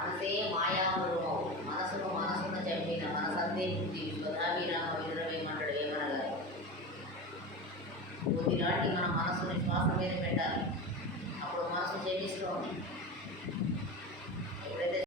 మనసే మాయామృగమవు మనసును చంపిన మనసంతే బుద్ధి స్వధాభిరామ విదురవేమంటాడు ఏమనగా. కొద్దిలాంటి మన మనసుని శ్వాస మీద పెట్టాలి.